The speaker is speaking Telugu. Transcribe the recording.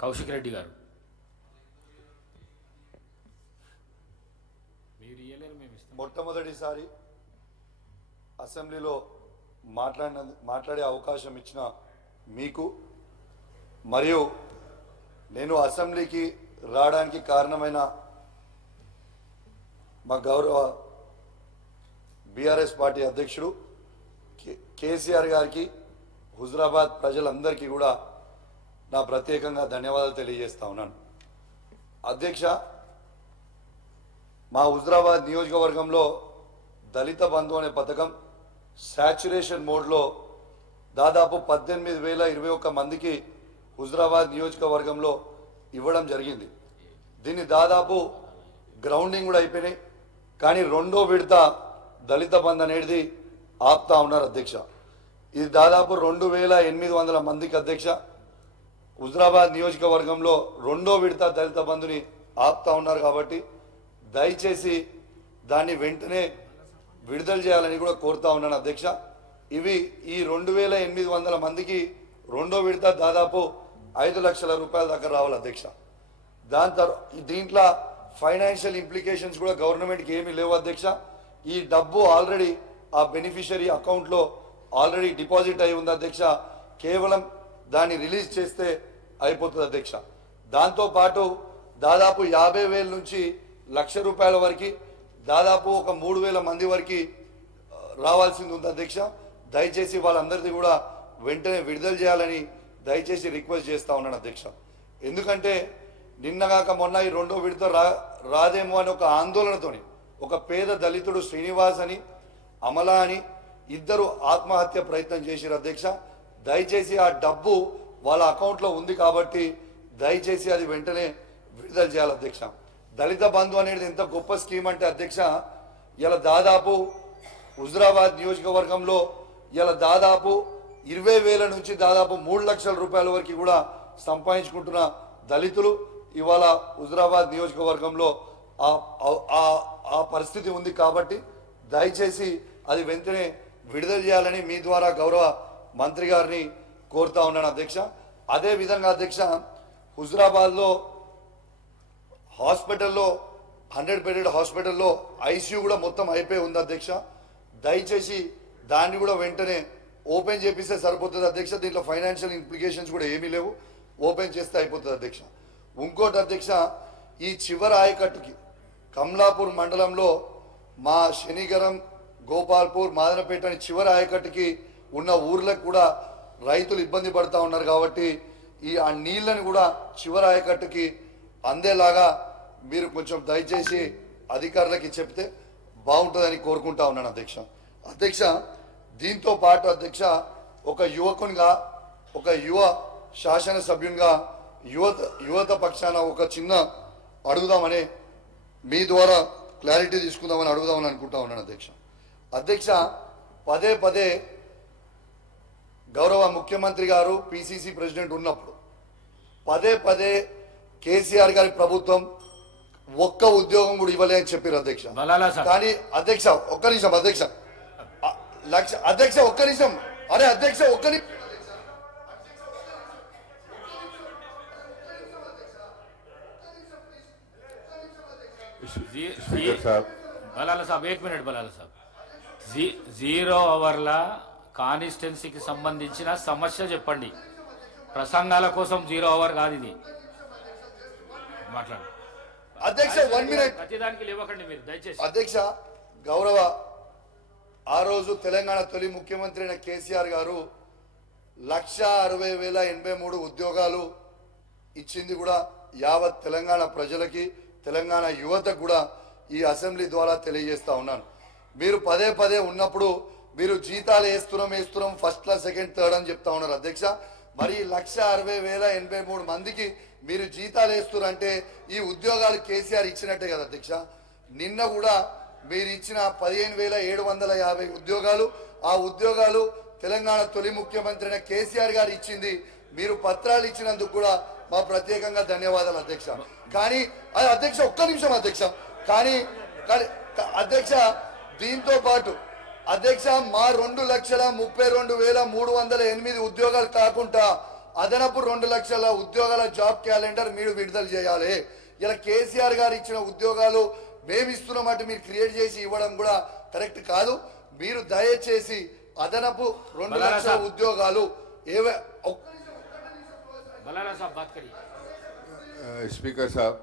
కౌశిక్ రెడ్డి గారు. మొట్టమొదటిసారి అసెంబ్లీలో మాట్లాడే అవకాశం ఇచ్చిన మీకు మరియు నేను అసెంబ్లీకి రావడానికి కారణమైన మా గౌరవ బీఆర్ఎస్ పార్టీ అధ్యక్షుడు కేసీఆర్ గారికి హుజురాబాద్ ప్రజలందరికీ కూడా నా ప్రత్యేకంగా ధన్యవాదాలు తెలియజేస్తా ఉన్నాను. అధ్యక్ష, మా హుజురాబాద్ నియోజకవర్గంలో దళిత బంధు అనే పథకం సాచ్యురేషన్ మోడ్లో దాదాపు 18,021 మందికి హుజురాబాద్ నియోజకవర్గంలో ఇవ్వడం జరిగింది. దీన్ని దాదాపు గ్రౌండింగ్ కూడా అయిపోయినాయి. కానీ రెండో విడత దళిత బంధు అనేది ఆపుతా ఉన్నారు అధ్యక్ష. ఇది దాదాపు 2,800 మందికి అధ్యక్ష హుజురాబాద్ నియోజకవర్గంలో రెండో విడత దళిత బంధుని ఆపుతా ఉన్నారు. కాబట్టి దయచేసి దాన్ని వెంటనే విడుదల చేయాలని కూడా కోరుతా ఉన్నాను అధ్యక్ష. ఇవి ఈ 2,800 మందికి రెండో విడత దాదాపు 5 లక్షల రూపాయల దాకా రావాలి అధ్యక్ష. దాని తర్వాత దీంట్లో ఫైనాన్షియల్ ఇంప్లికేషన్స్ కూడా గవర్నమెంట్కి ఏమీ లేవు అధ్యక్ష. ఈ డబ్బు ఆల్రెడీ ఆ బెనిఫిషరీ అకౌంట్లో ఆల్రెడీ డిపాజిట్ అయి ఉంది అధ్యక్ష. కేవలం దాన్ని రిలీజ్ చేస్తే అయిపోతుంది అధ్యక్ష. దాంతోపాటు దాదాపు 50,000 నుంచి ₹1,00,000 వరకు దాదాపు ఒక 3,000 మంది వరకు రావాల్సింది ఉంది అధ్యక్ష. దయచేసి వాళ్ళందరిది కూడా వెంటనే విడుదల చేయాలని దయచేసి రిక్వెస్ట్ చేస్తా ఉన్నాను అధ్యక్ష. ఎందుకంటే నిన్నగాక మొన్న ఈ రెండో విడత రాదేమో అని ఒక ఆందోళనతోని ఒక పేద దళితుడు శ్రీనివాస్ అని అమలా అని ఇద్దరు ఆత్మహత్య ప్రయత్నం చేశారు అధ్యక్ష. దయచేసి ఆ డబ్బు వాళ్ళ అకౌంట్లో ఉంది కాబట్టి దయచేసి అది వెంటనే విడుదల చేయాలి అధ్యక్ష. దళిత బంధు అనేది ఎంత గొప్ప స్కీమ్ అంటే అధ్యక్ష, ఇలా దాదాపు హుజురాబాద్ నియోజకవర్గంలో ఇలా దాదాపు 20,000 నుంచి దాదాపు 3 లక్షల రూపాయల వరకు కూడా సంపాదించుకుంటున్న దళితులు ఇవాళ హుజురాబాద్ నియోజకవర్గంలో ఆ పరిస్థితి ఉంది. కాబట్టి దయచేసి అది వెంటనే విడుదల చేయాలని మీ ద్వారా గౌరవ మంత్రి గారిని కోరుతా ఉన్నాను అధ్యక్ష. అదేవిధంగా అధ్యక్ష, హుజురాబాద్లో హాస్పిటల్లో 100 బెడెడ్ హాస్పిటల్లో ఐసీయూ కూడా మొత్తం అయిపోయి ఉంది అధ్యక్ష. దయచేసి దాన్ని కూడా వెంటనే ఓపెన్ చేపిస్తే సరిపోతుంది అధ్యక్ష. దీంట్లో ఫైనాన్షియల్ ఇంప్లికేషన్స్ కూడా ఏమీ లేవు, ఓపెన్ చేస్తే అయిపోతుంది అధ్యక్ష. ఇంకోటి అధ్యక్ష, ఈ చివరి ఆయకట్టుకి కమలాపూర్ మండలంలో మా శనిగరం, గోపాల్పూర్, మాదనపేట అని చివరి ఆయకట్టుకి ఉన్న ఊర్లకు కూడా రైతులు ఇబ్బంది పడుతూ ఉన్నారు. కాబట్టి ఆ నీళ్ళని కూడా చివరి ఆయకట్టుకి అందేలాగా మీరు కొంచెం దయచేసి అధికారులకి చెప్తే బాగుంటుందని కోరుకుంటా ఉన్నాను అధ్యక్ష. అధ్యక్ష, దీంతో పాటు అధ్యక్ష, ఒక యువకునిగా, ఒక యువ శాసనసభ్యునిగా యువత పక్షాన ఒక చిన్న అడుగుదామని మీ ద్వారా క్లారిటీ తీసుకుందామని అడుగుదామని అనుకుంటా ఉన్నాను అధ్యక్ష. అధ్యక్ష, పదే పదే గౌరవ ముఖ్యమంత్రి గారు పిసిసి ప్రెసిడెంట్ ఉన్నప్పుడు పదే పదే కేసీఆర్ గారి ప్రభుత్వం ఒక్క ఉద్యోగం కూడా ఇవ్వలే అని చెప్పారు అధ్యక్ష. కానీ అధ్యక్ష ఒక్క నిమిషం అధ్యక్ష, ఒక్క నిమిషం, అరే అధ్యక్ష ఒక్క నిమిషం, బలాల సాబ్ 1 మినిట్. బలాల సాబ్ 0 అవర్ల కాన్స్టిట్యున్సీకి సంబంధించిన సమస్య చెప్పండి. ప్రసంగాల కోసం 0 అవర్ కాదు ఇది. మాట్లాడు అధ్యక్ష. 1 మినిట్. ప్రతిదానికి లేవకండి మీరు దయచేసి. అధ్యక్ష, గౌరవ ఆ రోజు తెలంగాణ తొలి ముఖ్యమంత్రి అయిన కేసీఆర్ గారు 1,60,083 ఉద్యోగాలు ఇచ్చింది కూడా యావత్ తెలంగాణ ప్రజలకి, తెలంగాణ యువతకు కూడా ఈ అసెంబ్లీ ద్వారా తెలియజేస్తా ఉన్నాను. మీరు పదే పదే ఉన్నప్పుడు మీరు జీతాలు వేస్తున్నాం ఫస్ట్ క్లాస్, సెకండ్, థర్డ్ అని చెప్తా ఉన్నారు అధ్యక్ష. మరి 1,60,083 మందికి మీరు జీతాలు వేస్తున్నారంటే ఈ ఉద్యోగాలు కేసీఆర్ ఇచ్చినట్టే కదా అధ్యక్ష. నిన్న కూడా మీరు ఇచ్చిన 15,750 ఉద్యోగాలు, ఆ ఉద్యోగాలు తెలంగాణ తొలి ముఖ్యమంత్రి అయిన కేసీఆర్ గారు ఇచ్చింది. మీరు పత్రాలు ఇచ్చినందుకు కూడా మా ప్రత్యేకంగా ధన్యవాదాలు అధ్యక్ష. కానీ అధ్యక్ష ఒక్క నిమిషం అధ్యక్ష, కానీ అధ్యక్ష దీంతో పాటు అధ్యక్ష మా 2,32,308 ఉద్యోగాలు కాకుండా అదనపు 2 లక్షల ఉద్యోగాల జాబ్ క్యాలెండర్ మీరు విడుదల చేయాలి. ఇలా కేసీఆర్ గారు ఇచ్చిన ఉద్యోగాలు మేము ఇస్తున్నామంటే మీరు క్రియేట్ చేసి ఇవ్వడం కూడా కరెక్ట్ కాదు. మీరు దయచేసి అదనపు 2 లక్షల ఉద్యోగాలు బలాలా సాబ్ బాత్ కరియే. स्पीकर साहब